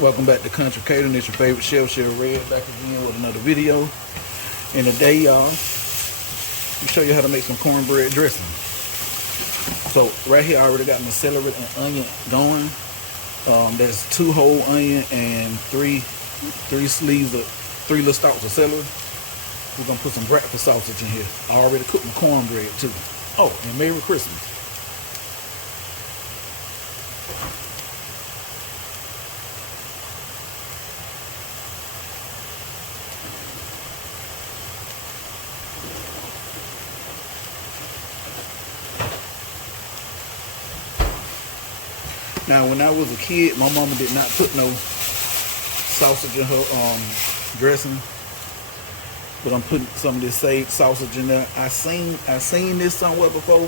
Welcome back to Country Catering. It's your favorite chef, Chef Red, back again with another video. And today, y'all, I'm show you how to make some cornbread dressing. So right here, I already got my celery and onion going. There's 2 whole onion and three little stalks of celery. We're gonna put some breakfast sausage in here. I already cooked my cornbread too. Oh, and Merry Christmas. Now, when I was a kid, my mama did not put no sausage in her dressing, but I'm putting some of this saved sausage in there. I seen this somewhere before.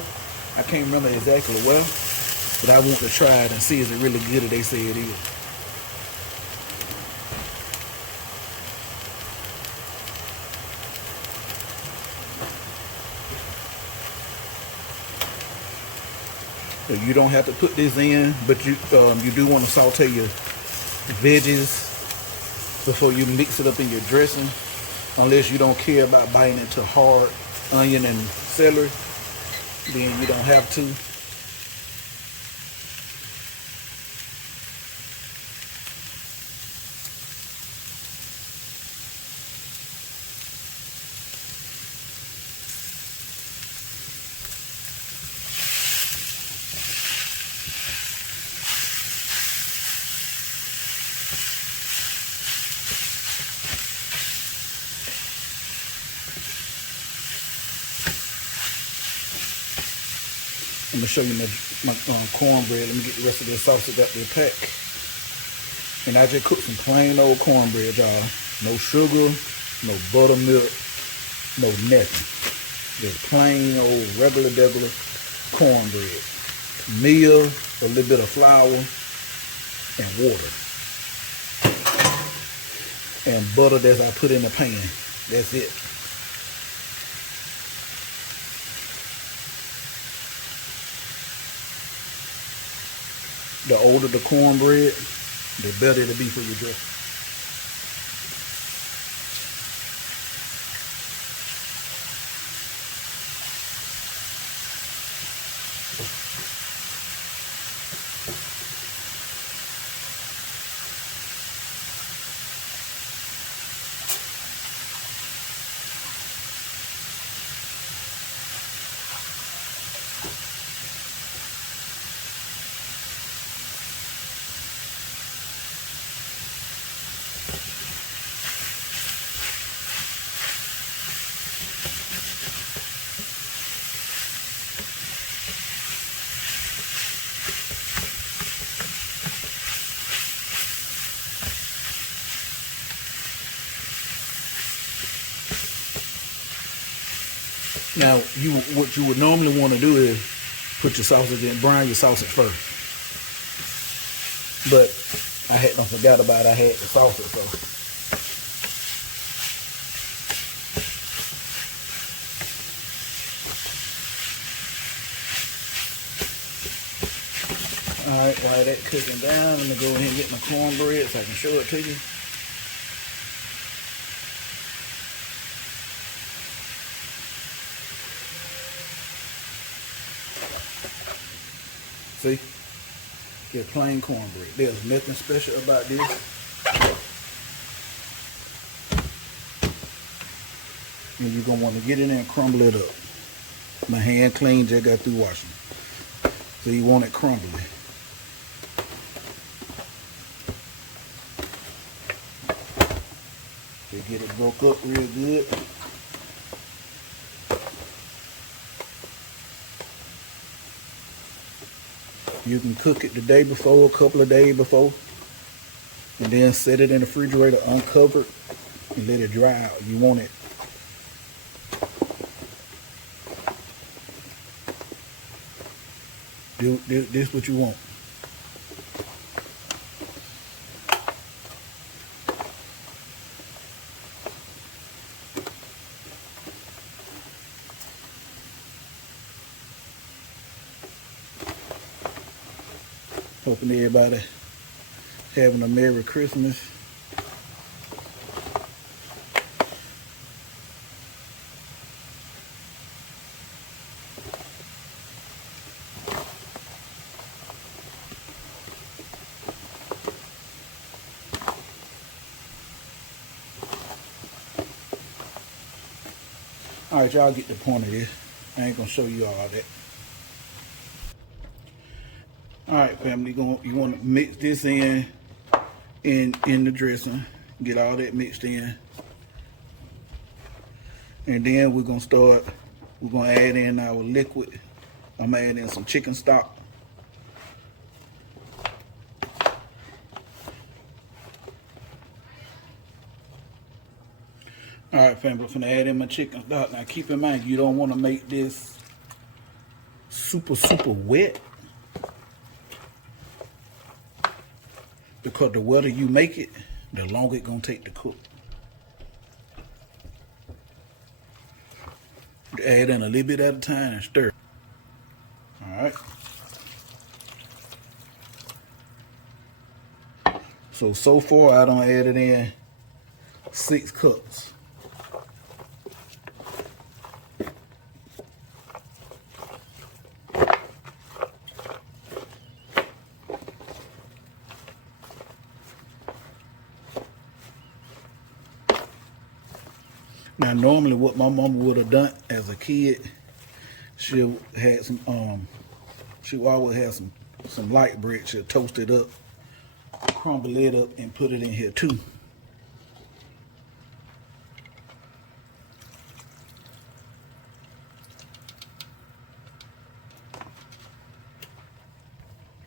I can't remember exactly where, but I want to try it and see is it really good as they say it is. You don't have to put this in, but you do want to saute your veggies before you mix it up in your dressing, unless you don't care about biting into hard onion and celery, then you don't have to. I'm gonna show you my cornbread. Let me get the rest of this sausage out there pack. And I just cooked some plain old cornbread, y'all. No sugar, no buttermilk, no nothing. Just plain old regular cornbread. Meal, a little bit of flour, and water. And butter that I put in the pan. That's it. The older the cornbread, the better it'll be for your dressing. Now, what you would normally want to do is put your sausage in, brown your sausage first. But I hadn't forgot about I had the sausage, so. Alright, while that's cooking down, let me go ahead and get my cornbread so I can show it to you. See? Get plain cornbread. There's nothing special about this. And you're going to want to get in there and crumble it up. My hand clean, just got through washing. So you want it crumbly. So get it broke up real good. You can cook it the day before, a couple of days before, and then set it in the refrigerator uncovered and let it dry out. You want it this what you want. Hoping everybody having a Merry Christmas. All right, y'all get the point of this. I ain't gonna show you all that. All right, family, you want to mix this in the dressing. Get all that mixed in, and then we're gonna add in our liquid. I'm gonna add in some chicken stock. All right, family, I'm gonna add in my chicken stock. Now keep in mind, you don't want to make this super wet, because the wetter you make it, the longer it's gonna take to cook. Add in a little bit at a time and stir. All right. So far I done added in 6 cups. Now, normally what my mama would have done as a kid, she always had some light bread. She'll toast it up, crumble it up, and put it in here too.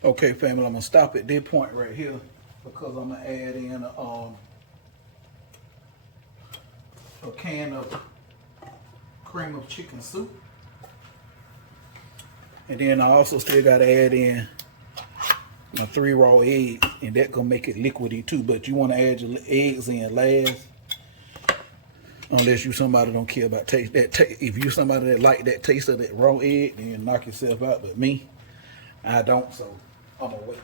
Okay, family, I'm gonna stop at this point right here because I'm gonna add in a can of cream of chicken soup. And then I also still gotta add in my 3 raw eggs, and that gonna make it liquidy too. But you wanna add your eggs in last, unless you somebody don't care about taste. If you somebody that like that taste of that raw egg, then knock yourself out. But me, I don't, so I'm gonna wait.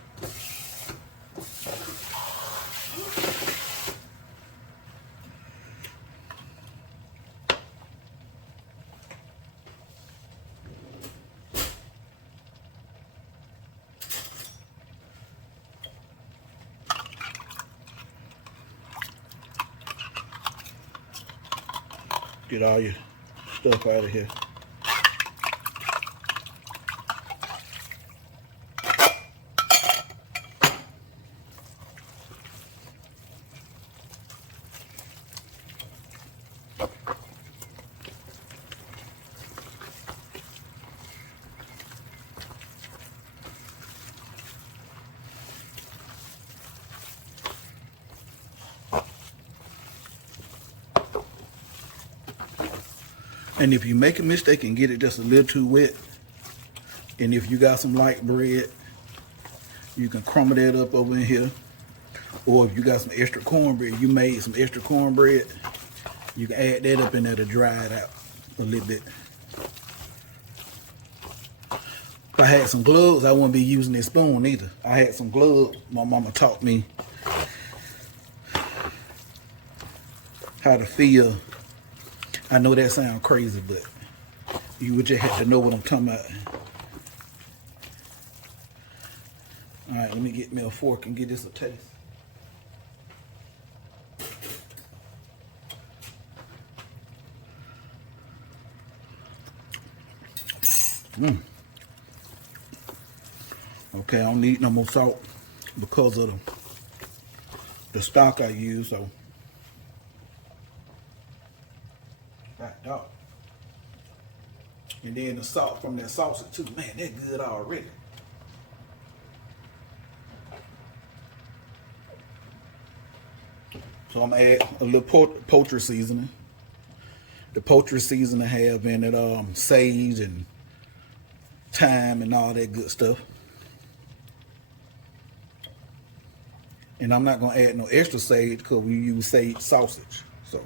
Get all your stuff out of here. And if you make a mistake and get it just a little too wet, and if you got some light bread, you can crumble that up over in here. Or if you got some extra cornbread, you made some extra cornbread, you can add that up in there to dry it out a little bit. If I had some gloves, I wouldn't be using this spoon either. I had some gloves. My mama taught me how to feel. I know that sounds crazy, but you would just have to know what I'm talking about. All right, let me get me a fork and give this a taste. Okay, I don't need no more salt because of the stock I use, so. That dog. And then the salt from that sausage too. Man, that's good already. So I'm gonna add a little poultry seasoning. The poultry seasoning have in it sage and thyme and all that good stuff. And I'm not gonna add no extra sage because we use sage sausage. So.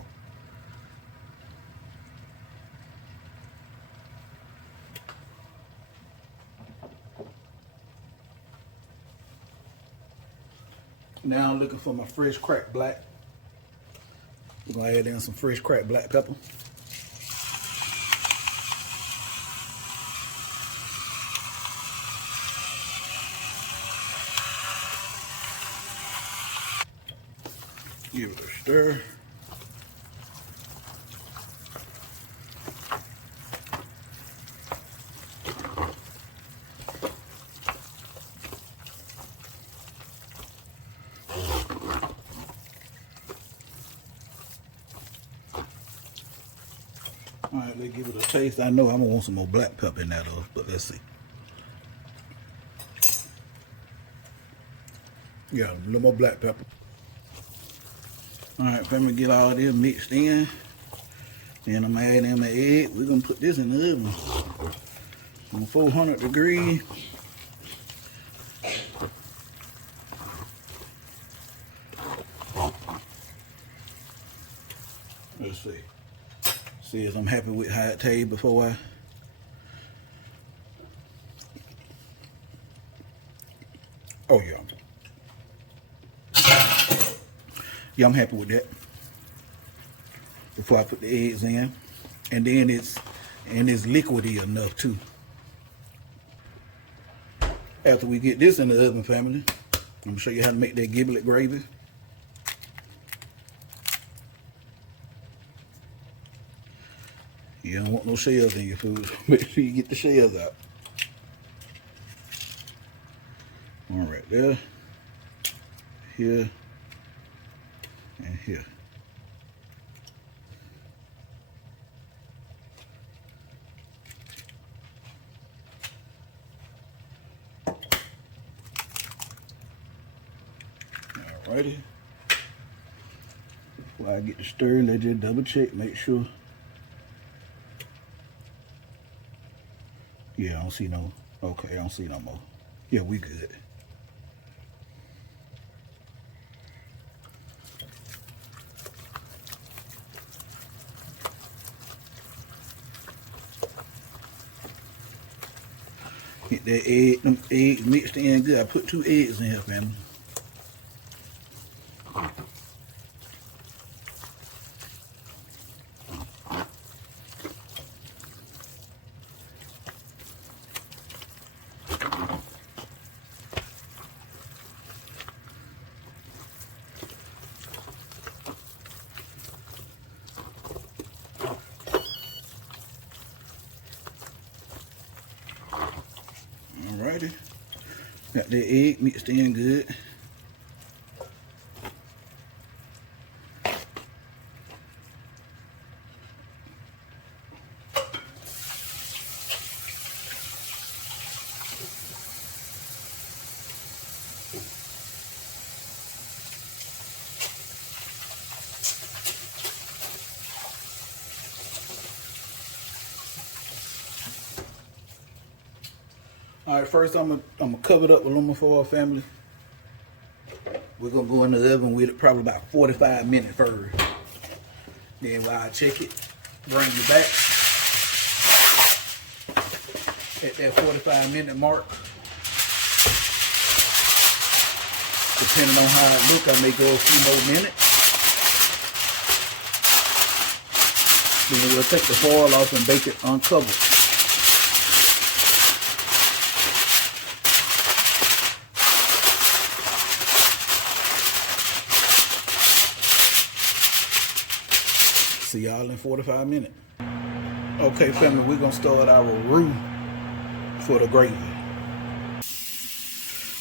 Now I'm looking for my fresh cracked black. We're gonna add in some fresh cracked black pepper. Give it a stir. All right, let's give it a taste. I know I'm gonna want some more black pepper in that, but let's see. Yeah, a little more black pepper. All right, family, get all this mixed in. Then I'm gonna add in my egg. We're gonna put this in the oven on 400 degrees. Let's see. See if I'm happy with how it tastes before I. Oh yeah. Yeah, I'm happy with that. Before I put the eggs in, and then it's liquidy enough too. After we get this in the oven, family, I'm gonna show you how to make that giblet gravy. You don't want no shells in your food. Make sure you get the shells out. All right, there, here, and here. Alrighty. While I get the stirring, let's just double check, make sure. Yeah, I don't see no. Okay, I don't see no more. Yeah, we good. Get that egg, them eggs mixed in good. I put 2 eggs in here, family. Alrighty, got the egg mixed in good. All right, first I'm gonna cover it up with aluminum foil, family. We're gonna go in the oven with it probably about 45 minutes first. Then while I check it, bring it back at that 45-minute mark. Depending on how it looks, I may go a few more minutes. Then we'll take the foil off and bake it uncovered. See y'all in 45 minutes. Okay, family, we're gonna start our roux for the gravy.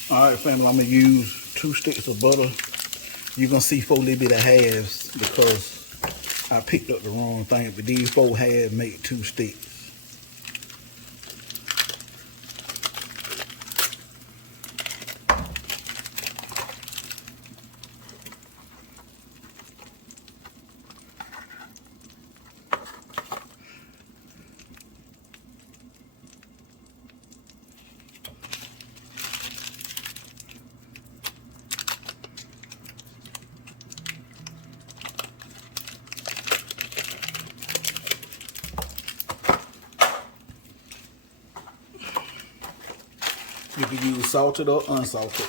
All right, family, I'm gonna use 2 sticks of butter. You're gonna see 4 little bit of halves because I picked up the wrong thing, but these 4 halves make 2 sticks. You can use salted or unsalted.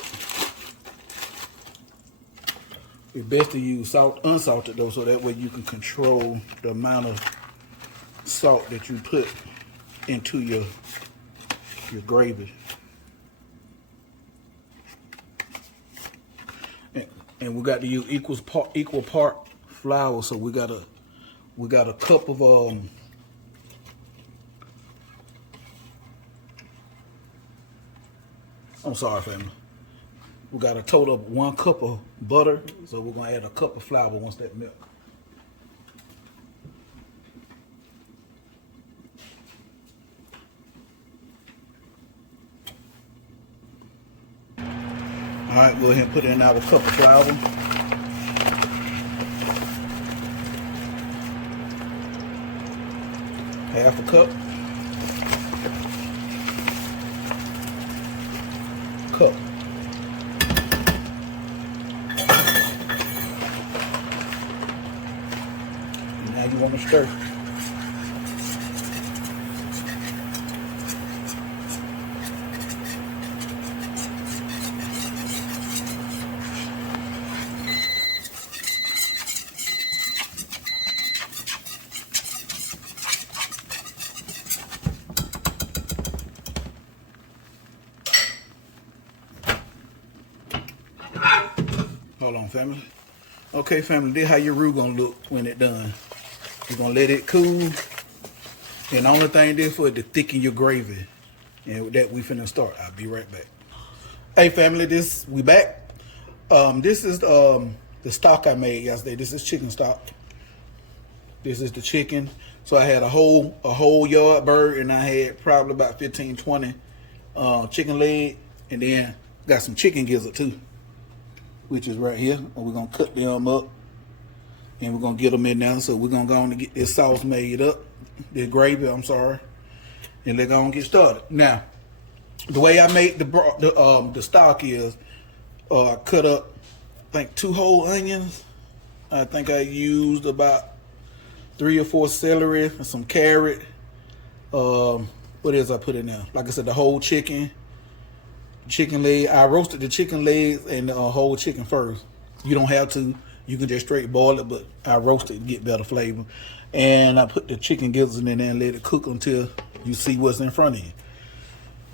It's best to use unsalted though, so that way you can control the amount of salt that you put into your gravy. And we got to use equal part flour, so we got a cup of I'm sorry, family. We got a total of 1 cup of butter, so we're gonna add a cup of flour once that milk. All right, go ahead and put in our cup of flour. Half a cup. Cup. And now you want to stir. Hold on, family. Okay, family, this is how your roux gonna look when it done. You're gonna let it cool. And the only thing this for is to thicken your gravy. And with that, we finna start. I'll be right back. Hey, family, we back. This is the stock I made yesterday. This is chicken stock. This is the chicken. So I had a whole yard bird, and I had probably about 15, 20 chicken leg, and then got some chicken gizzard too, which is right here. And we're gonna cut them up, and we're gonna get them in there. So we're gonna go on to get this sauce made up, this gravy, I'm sorry, and let's go and get started. Now, the way I made the stock is, I cut up, I think 2 whole onions. I think I used about 3 or 4 celery and some carrot. What else I put in there? Like I said, the whole chicken leg. I roasted the chicken legs and the whole chicken first. You don't have to. You can just straight boil it, but I roast it to get better flavor. And I put the chicken gizzards in there and let it cook until you see what's in front of you.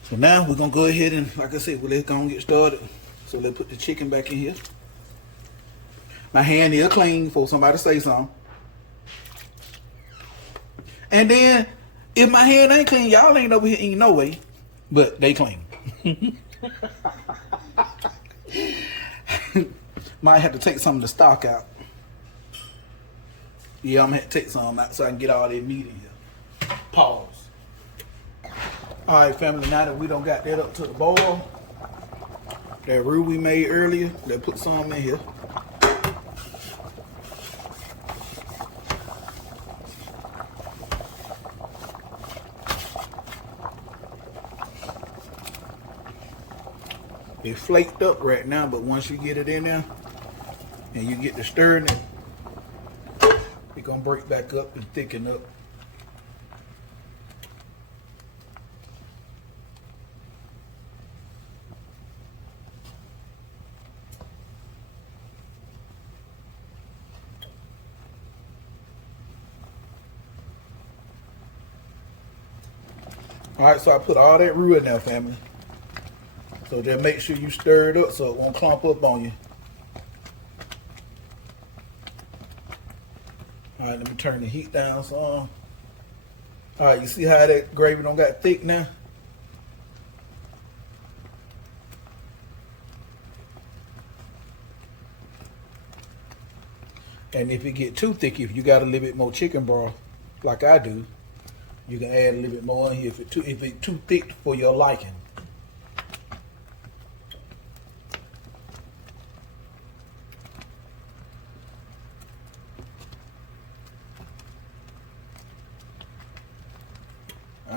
So now we're gonna go ahead and, like I said, let's go and get started. So let's put the chicken back in here. My hand is clean before somebody say something. And then, if my hand ain't clean, y'all ain't over here eating no way, but they clean. Might have to take some of the stock out. Yeah, I'm gonna have to take some out so I can get all that meat in here. Pause. All right, family, now that we done got that up to the boil, that roux we made earlier, let's put some in here. It's flaked up right now, but once you get it in there and you get to stirring it, it's gonna break back up and thicken up. All right, so I put all that roux in there, family. So just make sure you stir it up so it won't clump up on you. All right, let me turn the heat down some. All right, you see how that gravy don't got thick now? And if it get too thick, if you got a little bit more chicken broth, like I do, you can add a little bit more in here if it's too thick for your liking.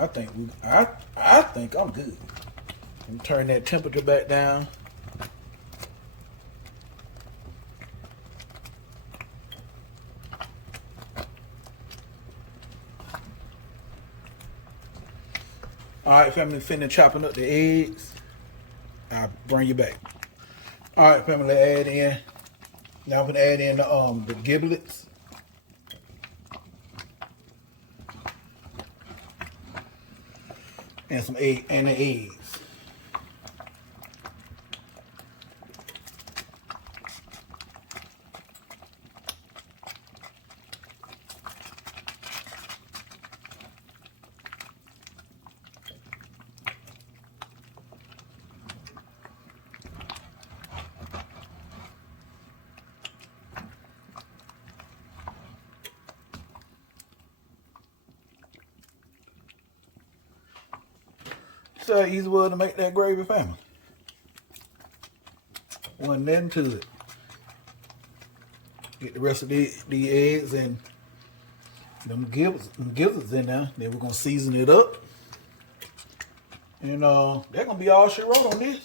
I think I'm good. I'm turn that temperature back down. All right, family, finna chopping up the eggs. I'll bring you back. All right, family, add in Now I'm gonna add in the giblets. And some the eggs. So easy way to make that gravy, family. Wasn't nothing to it. Get the rest of the eggs and them giblets in there. Then we're gonna season it up. And they're gonna be all she wrote on this.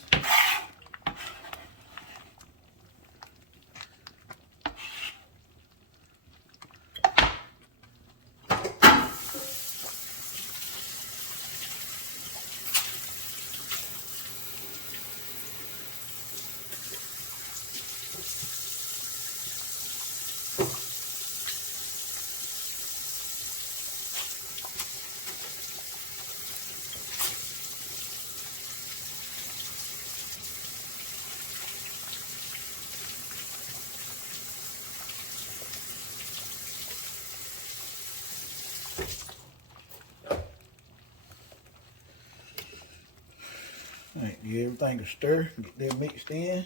All right, get everything to stir, get that mixed in.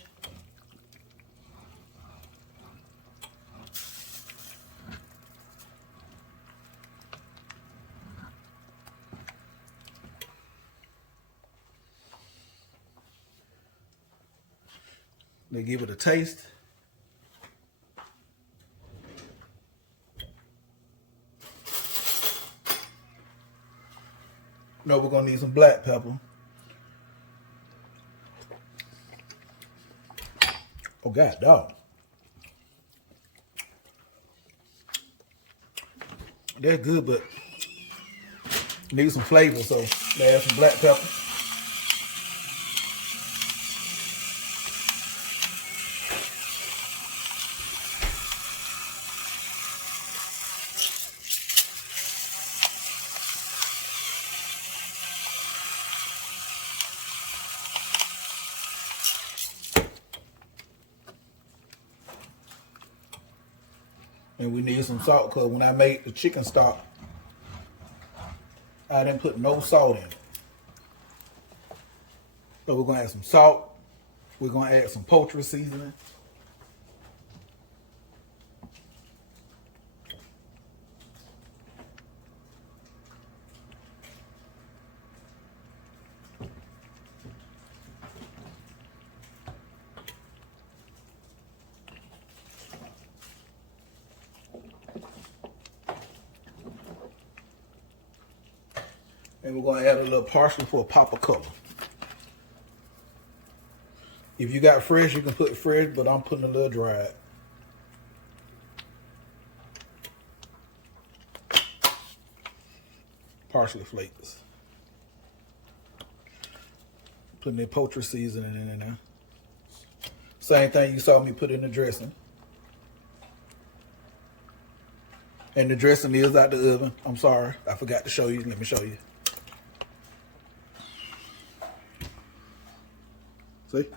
They give it a taste. No, we're gonna need some black pepper. Oh God, dog. That's good, but need some flavor, so they add some black pepper. And we need some salt, because when I made the chicken stock, I didn't put no salt in it. So we're gonna add some salt. We're gonna add some poultry seasoning. And we're gonna add a little parsley for a pop of color. If you got fresh, you can put fresh, but I'm putting a little dried. Parsley flakes. Putting the poultry seasoning in there. Same thing you saw me put in the dressing. And the dressing is out the oven. I'm sorry, I forgot to show you. Let me show you. See?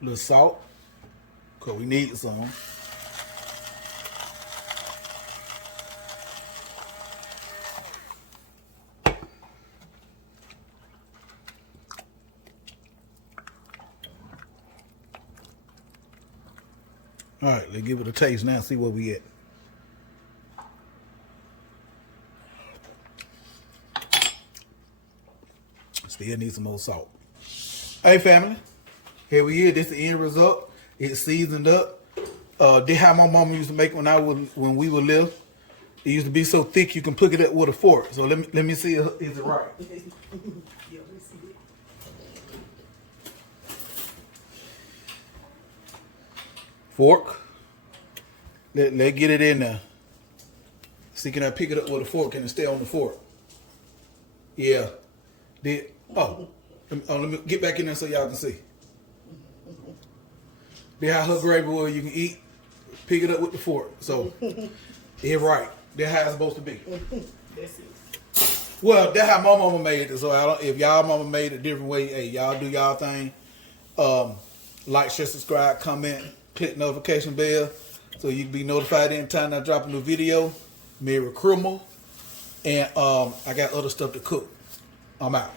A little salt, because we need some. All right, let's give it a taste now, see where we at. Still need some more salt. Hey, family. Here we is. This the end result. It's seasoned up. This how my mama used to make when we were little. It used to be so thick you can pick it up with a fork. So let me see, is it right? Fork. Let get it in there. See, can I pick it up with a fork? Can it stay on the fork? Yeah. Let me get back in there so y'all can see. That's how her gravy was you can eat. Pick it up with the fork. So, it's right. That's how it's supposed to be. That's it. Well, that's how my mama made it. So if y'all mama made it a different way, hey, y'all do y'all thing. Like, share, subscribe, comment, click notification bell so you can be notified anytime I drop a new video. Merry Christmas. And I got other stuff to cook. I'm out.